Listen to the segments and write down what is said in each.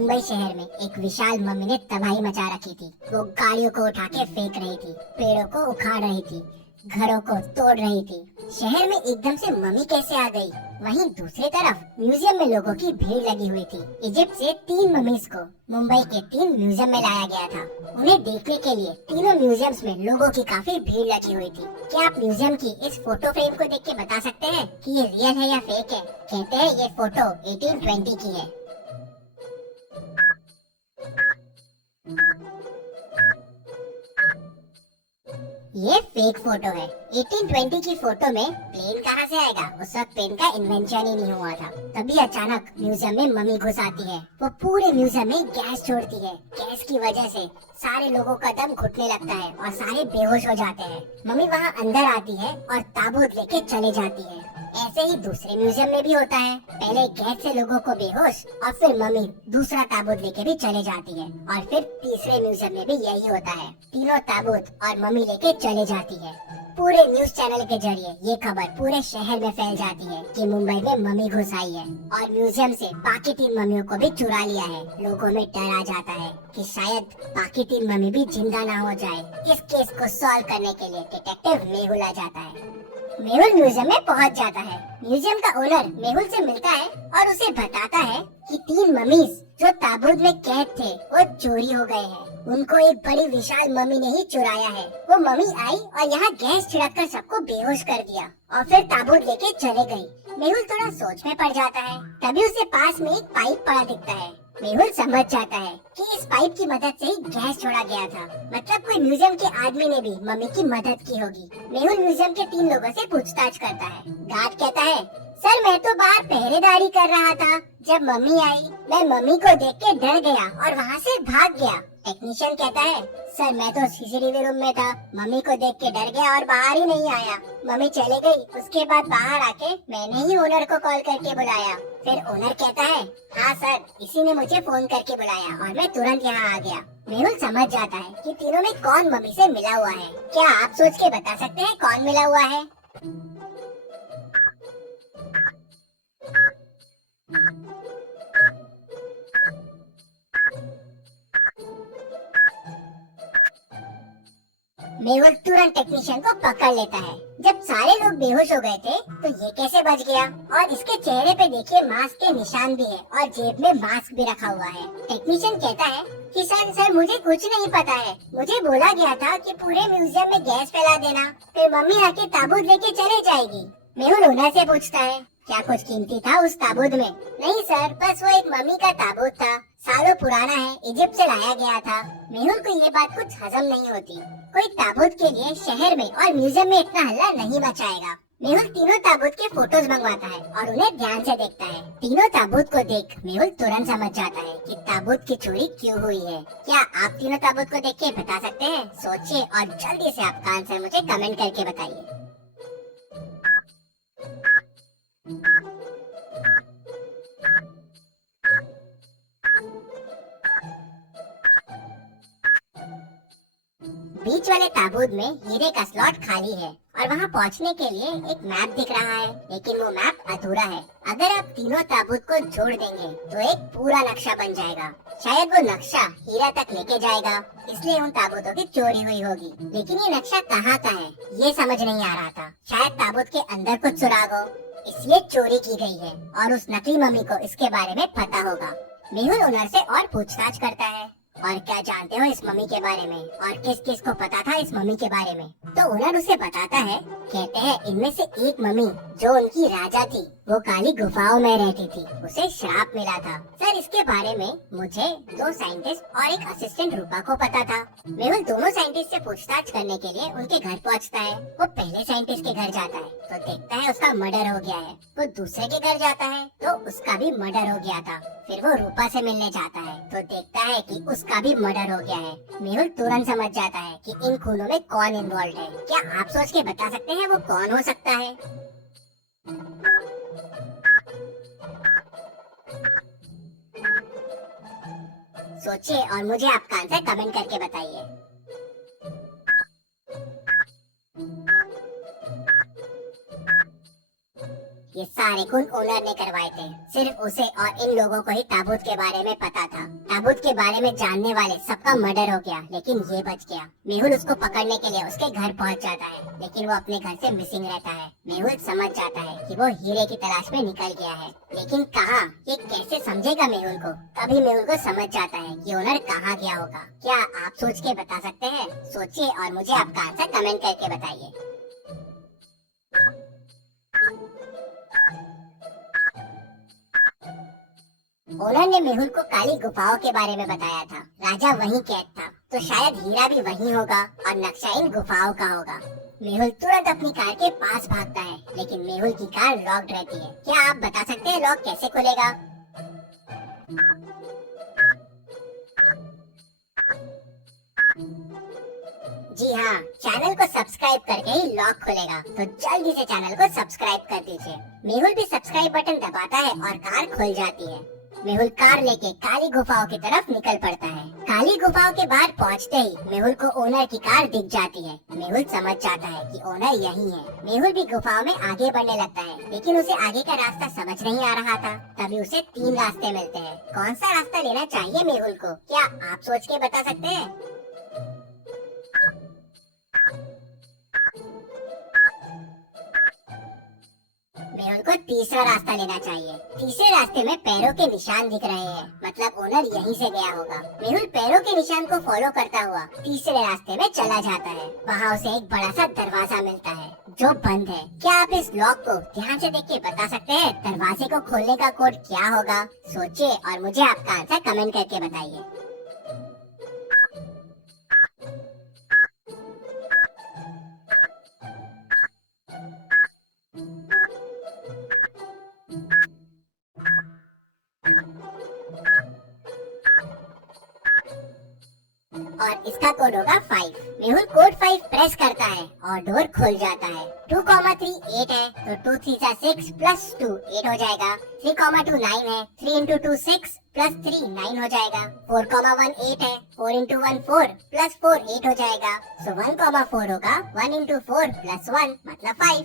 मुंबई शहर में एक विशाल मम्मी ने तबाही मचा रखी थी। वो गाड़ियों को उठा के फेंक रही थी, पेड़ों को उखाड़ रही थी, घरों को तोड़ रही थी। शहर में एकदम से मम्मी कैसे आ गई? वहीं दूसरी तरफ म्यूजियम में लोगों की भीड़ लगी हुई थी। इजिप्ट से 3 मम्मीज को मुंबई के 3 म्यूजियम में लाया गया था। उन्हें देखने के लिए तीनों म्यूजियम्स में लोगों की काफी भीड़ लगी हुई थी। क्या आप म्यूजियम की इस फोटो फ्रेम को देख के बता सकते हैं कि ये रियल है या फेक है? कहते हैं ये फोटो 1820 की है। ये फेक फोटो है। 1820 की फोटो में प्लेन कहाँ से आएगा? उस वक्त प्लेन का इन्वेंशन ही नहीं हुआ था। तभी अचानक म्यूजियम में मम्मी घुस आती है। वो पूरे म्यूजियम में गैस छोड़ती है। गैस की वजह से सारे लोगों का दम घुटने लगता है और सारे बेहोश हो जाते हैं। मम्मी वहाँ अंदर आती है और ताबूत लेके चले जाती है। ऐसे ही दूसरे म्यूजियम में भी होता है। पहले गैस से लोगों को बेहोश और फिर मम्मी दूसरा ताबूत लेके भी चले जाती है। और फिर तीसरे म्यूजियम में भी यही होता है। तीनों ताबूत और मम्मी लेके चले जाती है। पूरे न्यूज चैनल के जरिए ये खबर पूरे शहर में फैल जाती है कि मुंबई में मम्मी घुस आई है और म्यूजियम से बाकी 3 मम्मियों को भी चुरा लिया है। लोगों में डर आ जाता है कि शायद बाकी 3 मम्मी भी जिंदा ना हो जाए। इस केस को सॉल्व करने के लिए डिटेक्टिव मेहुल आ जाता है। मेहुल म्यूजियम में पहुंच जाता है। म्यूजियम का ओनर मेहुल से मिलता है और उसे बताता है कि 3 मम्मीज जो ताबूत में कैद थे वो चोरी हो गए हैं। उनको एक बड़ी विशाल मम्मी ने ही चुराया है। वो मम्मी आई और यहाँ गैस छिड़क कर सबको बेहोश कर दिया और फिर ताबूत लेके चले गई। मेहुल थोड़ा सोच में पड़ जाता है। तभी उसे पास में एक पाइप पड़ा दिखता है। मेहुल समझ जाता है कि इस पाइप की मदद से ही गैस छोड़ा गया था। मतलब कोई म्यूजियम के आदमी ने भी मम्मी की मदद की होगी। मेहुल म्यूजियम के 3 लोगों से पूछताछ करता है। गार्ड कहता है, सर मैं तो बाहर पहरेदारी कर रहा था। जब मम्मी आई मैं मम्मी को देख के डर गया और वहाँ से भाग गया। टेक्नीशियन कहता है, सर मैं तो सीसीटीवी रूम में था। मम्मी को देख के डर गया और बाहर ही नहीं आया। मम्मी चले गई। उसके बाद बाहर आके मैंने ही ओनर को कॉल करके बुलाया। फिर ओनर कहता है, हाँ सर इसी ने मुझे फोन करके बुलाया और मैं तुरंत यहाँ आ गया। मेहुल समझ जाता है कि तीनों में कौन मम्मी से मिला हुआ है। क्या आप सोच के बता सकते हैं कौन मिला हुआ है? मेहुल तुरंत टेक्नीशियन को पकड़ लेता है। जब सारे लोग बेहोश हो गए थे तो ये कैसे बच गया? और इसके चेहरे पे देखिए मास्क के निशान भी है और जेब में मास्क भी रखा हुआ है। टेक्नीशियन कहता है कि सर मुझे कुछ नहीं पता है। मुझे बोला गया था कि पूरे म्यूजियम में गैस फैला देना, फिर मम्मी आके ताबूत लेके चले जाएगी। मेहुल ओनर से पूछता है, क्या कुछ कीमती था उस ताबूत में? नहीं सर, बस वो एक मम्मी का ताबूत था। सालों पुराना है, इजिप्ट से लाया गया था। मेहुल को ये बात कुछ हजम नहीं होती। कोई ताबूत के लिए शहर में और म्यूजियम में इतना हल्ला नहीं मचाएगा। मेहुल तीनों ताबूत के फोटोज मंगवाता है और उन्हें ध्यान से देखता है। तीनों ताबूत को देख मेहुल तुरंत समझ जाता है कि ताबूत की चोरी क्यों हुई है। क्या आप तीनों ताबूत को देख के बता सकते हैं? सोचिए और जल्दी से आपका आंसर मुझे कमेंट करके बताइए। बीच वाले ताबूत में हीरे का स्लॉट खाली है और वहाँ पहुँचने के लिए एक मैप दिख रहा है, लेकिन वो मैप अधूरा है। अगर आप तीनों ताबूत को जोड़ देंगे तो एक पूरा नक्शा बन जाएगा। शायद वो नक्शा हीरा तक लेके जाएगा, इसलिए उन ताबूतों की चोरी हुई होगी। लेकिन ये नक्शा कहाँ का है ये समझ नहीं आ रहा था। शायद ताबूत के अंदर कुछ सुराग हो, इसलिए चोरी की गई है और उस नकली मम्मी को इसके बारे में पता होगा। मेहुल ओनर से और पूछताछ करता है, और क्या जानते हो इस मम्मी के बारे में और किस किस को पता था इस मम्मी के बारे में? तो ओनर उसे बताता है। कहते हैं इनमें से एक मम्मी जो उनकी राजा थी वो काली गुफाओं में रहती थी, उसे श्राप मिला था। सर इसके बारे में मुझे 2 साइंटिस्ट और एक असिस्टेंट रूपा को पता था। मेहुल दोनों साइंटिस्ट से पूछताछ करने के लिए उनके घर पहुंचता है। वो पहले साइंटिस्ट के घर जाता है तो देखता है उसका मर्डर हो गया है। वो दूसरे के घर जाता है तो उसका भी मर्डर हो गया था। फिर वो रूपा से मिलने जाता है तो देखता है कि उसका भी मर्डर हो गया है। मेहुल तुरंत समझ जाता है कि इन खूनों में कौन इन्वॉल्व है। क्या आप सोच के बता सकते हैं वो कौन हो सकता है? सोचिए और मुझे आपका आंसर कमेंट करके बताइए। ये सारे खून ओनर ने करवाए थे। सिर्फ उसे और इन लोगों को ही ताबूत के बारे में पता था। ताबूत के बारे में जानने वाले सबका मर्डर हो गया, लेकिन ये बच गया। मेहुल उसको पकड़ने के लिए उसके घर पहुंच जाता है, लेकिन वो अपने घर से मिसिंग रहता है। मेहुल समझ जाता है कि वो हीरे की तलाश में निकल गया है, लेकिन कहाँ, ये कैसे समझेगा मेहुल को? तभी मेहुल को समझ जाता है कि ओनर कहाँ गया होगा। क्या आप सोच के बता सकते हैं? सोचिए और मुझे आपका आंसर कमेंट करके बताइए। ओनर ने मेहुल को काली गुफाओं के बारे में बताया था। राजा वहीं कैद था, तो शायद हीरा भी वहीं होगा और नक्शा इन गुफाओं का होगा। मेहुल तुरंत अपनी कार के पास भागता है, लेकिन मेहुल की कार लॉक्ड रहती है। क्या आप बता सकते हैं लॉक कैसे खुलेगा? जी हाँ, चैनल को सब्सक्राइब करके ही लॉक खुलेगा, तो जल्दी से चैनल को सब्सक्राइब कर दीजिए। मेहुल भी सब्सक्राइब बटन दबाता है और कार खुल जाती है। मेहुल कार लेके काली गुफाओं की तरफ निकल पड़ता है। काली गुफाओं के बाहर पहुंचते ही मेहुल को ओनर की कार दिख जाती है। मेहुल समझ जाता है कि ओनर यही है। मेहुल भी गुफाओं में आगे बढ़ने लगता है, लेकिन उसे आगे का रास्ता समझ नहीं आ रहा था। तभी उसे 3 रास्ते मिलते हैं। कौन सा रास्ता लेना चाहिए मेहुल को? क्या आप सोच के बता सकते हैं? मेहुल को तीसरा रास्ता लेना चाहिए। तीसरे रास्ते में पैरों के निशान दिख रहे हैं, मतलब ओनर यहीं से गया होगा। मेहुल पैरों के निशान को फॉलो करता हुआ तीसरे रास्ते में चला जाता है। वहाँ उसे एक बड़ा सा दरवाजा मिलता है जो बंद है। क्या आप इस लॉक को ध्यान से देख के बता सकते हैं दरवाजे को खोलने का कोड क्या होगा? सोचिए और मुझे आपका आंसर कमेंट करके बताइए। और इसका कोड होगा 5। मेहुल कोड 5 प्रेस करता है और डोर खुल जाता है। 2,3 8 है, तो 2 3 6 प्लस 2 8 हो जाएगा। 3,2 9 है, 3 इंटू 2 6 प्लस 3 9 हो जाएगा। 4,1 8 है, 4 इंटू 1 4 प्लस 4 8 हो जाएगा। सो 1,4 होगा 1 इंटू 4 प्लस 1 मतलब 5।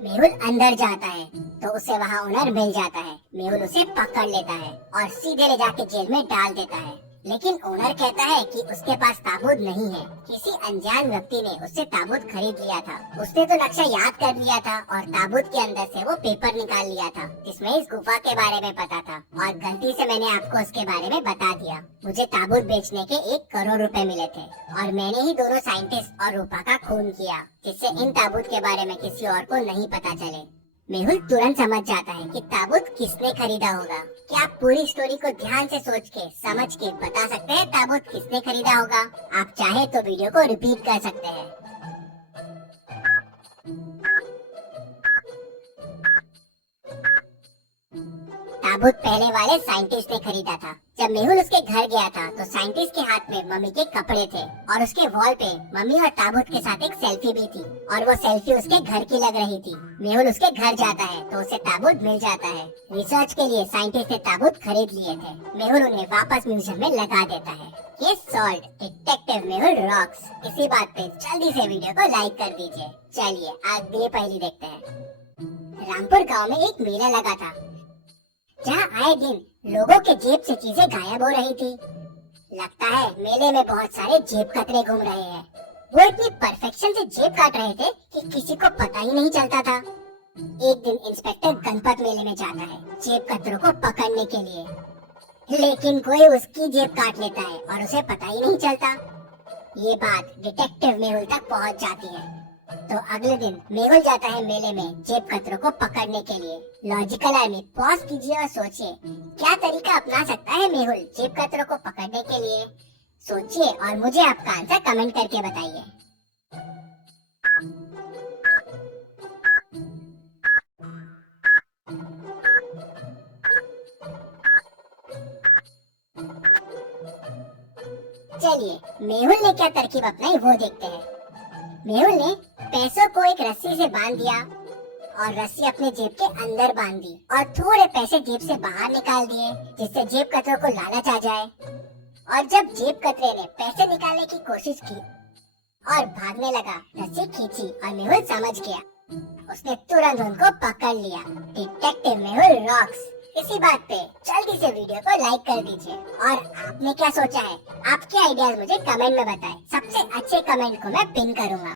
मेहुल अंदर जाता है तो उसे वहाँ ओनर मिल जाता है। मेहुल उसे पकड़ लेता है और सीधे ले जाके जेल में डाल देता है, लेकिन ओनर कहता है कि उसके पास ताबूत नहीं है। किसी अनजान व्यक्ति ने उससे ताबूत खरीद लिया था। उसने तो नक्शा याद कर लिया था और ताबूत के अंदर से वो पेपर निकाल लिया था जिसमें इस गुफा के बारे में पता था, और गलती से मैंने आपको उसके बारे में बता दिया। मुझे ताबूत बेचने के 1 करोड़ रुपए मिले थे और मैंने ही दोनों साइंटिस्ट और रूपा का खून किया, जिससे इन ताबूत के बारे में किसी और को नहीं पता चले। मेहुल तुरंत समझ जाता है कि ताबूत किसने खरीदा होगा। क्या आप पूरी स्टोरी को ध्यान से सोच के समझ के बता सकते हैं ताबूत किसने खरीदा होगा? आप चाहे तो वीडियो को रिपीट कर सकते हैं। ताबूत पहले वाले साइंटिस्ट ने खरीदा था। जब मेहुल उसके घर गया था तो साइंटिस्ट के हाथ में मम्मी के कपड़े थे और उसके वॉल पे मम्मी और ताबूत के साथ एक सेल्फी भी थी, और वो सेल्फी उसके घर की लग रही थी। मेहुल उसके घर जाता है तो उसे ताबूत मिल जाता है। रिसर्च के लिए साइंटिस्ट ने ताबूत खरीद लिए थे। मेहुल उन्हें वापस म्यूजियम में लगा देता है। ये सॉल्व डिटेक्टिव मेहुल रॉक्स। इसी बात पे जल्दी से वीडियो को लाइक कर दीजिए। चलिए अगली पहेली देखते हैं। रामपुर गाँव में एक मेला लगा था जहाँ आए दिन लोगों के जेब से चीजें गायब हो रही थी। लगता है मेले में बहुत सारे जेब कतरे घूम रहे हैं। वो इतनी परफेक्शन से जेब काट रहे थे कि किसी को पता ही नहीं चलता था। एक दिन इंस्पेक्टर गणपत मेले में जाता है जेब कतरों को पकड़ने के लिए, लेकिन कोई उसकी जेब काट लेता है और उसे पता ही नहीं चलता। ये बात डिटेक्टिव मेहुल तक पहुंच जाती है। तो अगले दिन मेहुल जाता है मेले में जेब कतरों को पकड़ने के लिए। लॉजिकल आर्मी पॉज कीजिए और सोचिए क्या तरीका अपना सकता है मेहुल जेब कतरों को पकड़ने के लिए। सोचिए और मुझे आपका आंसर कमेंट करके बताइए। चलिए मेहुल ने क्या तरकीब अपनाई वो देखते हैं। मेहुल ने पैसों को एक रस्सी से बांध दिया और रस्सी अपने जेब के अंदर बांध दी और थोड़े पैसे जेब से बाहर निकाल दिए, जिससे जेब कतरों को लालच आ जाए। और जब जेब कतरे ने पैसे निकालने की कोशिश की और भागने लगा, रस्सी खींची और मेहुल समझ गया उसने तुरंत उनको पकड़ लिया। Detective Mehul rocks. इसी बात पे जल्दी से वीडियो को लाइक कर दीजिए। और आपने क्या सोचा है? आपके आइडियाज मुझे कमेंट में बताएं। सबसे अच्छे कमेंट को मैं पिन करूंगा।